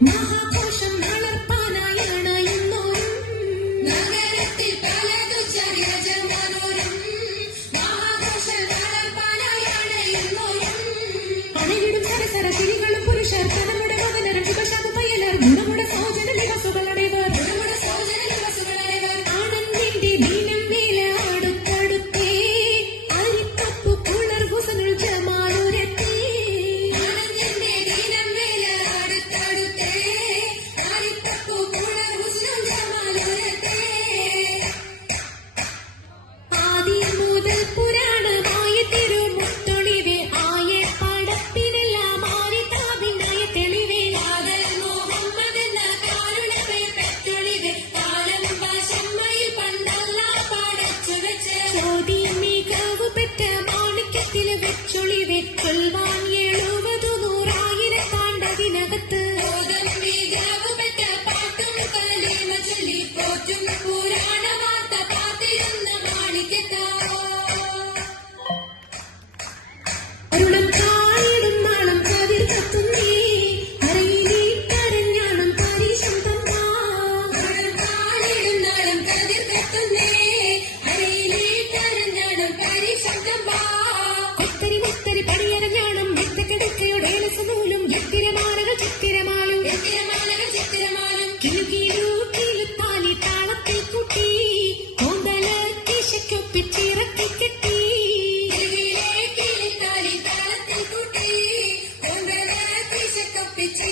മഹാഘോഷം വളർത്താനായാണ് ഇന്നോരും നഗരത്തിൽ പലതു ചെറിയജമാനോരും മഹാഘോഷം വളർത്താനായാണ് ഇന്നോരും അണയിടും സരസര തിരികളും പുരുഷർ തനമുടെ മകനരം ശുഭശാപ പയ്യലർ ഗുണമുടെ സൗജന ദിവസുകളടേവർ ആനന്ദിന്റെ ദീനം വേല അടുത്തടുത്തേ അരിപ്പപ്പു കുളർ ഹുസനുൽ ജമാലുരത്തേ ആനന്ദിന്റെ ദീനം വേല അടുത്തടുത്തേ അരിപ്പപ്പു കുളർ ഹുസനുൽ ജമാലുരത്തേ ആദ്യം മുതൽ പുരാണമായ തിരുമുത്തൊളിവേ ആയ പടപ്പിനെല്ലാം ആരിതാവിനായ തെളിവേ ആദൽ മുഹമ്മദ് എന്ന കാരുണ്യമേ പെറ്റൊളിവേ കാലം ഭാഷമ്മയിൽ പണ്ടല്ല പടച്ചു വെച്ച് ചോദ്യം മികവ് പെറ്റ മാണിക്യത്തിൽ വെച്ചൊളിവേ ചൊൽവാൻ 70-100,000 കാണ്ടതിനകത്ത് മികവ് പെറ്റ പാട്ടും കലീമ ചൊല്ലി പോറ്റും പുരാണ വാർത്ത പാത്തിരുന്ന മാണിക്യത്തോ അരുണം കായിടും നാളും കതിർ കത്തുന്നേ അരയിലേ കരഞ്ഞാണം പരീശം തന്നാ അരുണം കായിടും നാളും കതിർ കത്തുന്നേ അരയിലേ കരഞ്ഞാണം പരീശം തമ്പാ ഒത്തരി മുത്തരി പടിയരഞ്ഞാണം വിത്തക്കെടുക്കയുടെ ഏലസനൂലും എത്തിരമാലകൾ ചിത്തിരമാലും കിലുകിലു കിലുത്താലി താളത്തിൽ കൂട്ടി കോന്തല കിശയ്ക്കൊപ്പിച്ചിറക്കി കെട്ടി കിലുകിലേ കിലുത്താലി താളത്തിൽ കൂട്ടി കോന്തല കിശയ്ക്കൊപ്പിച്ചി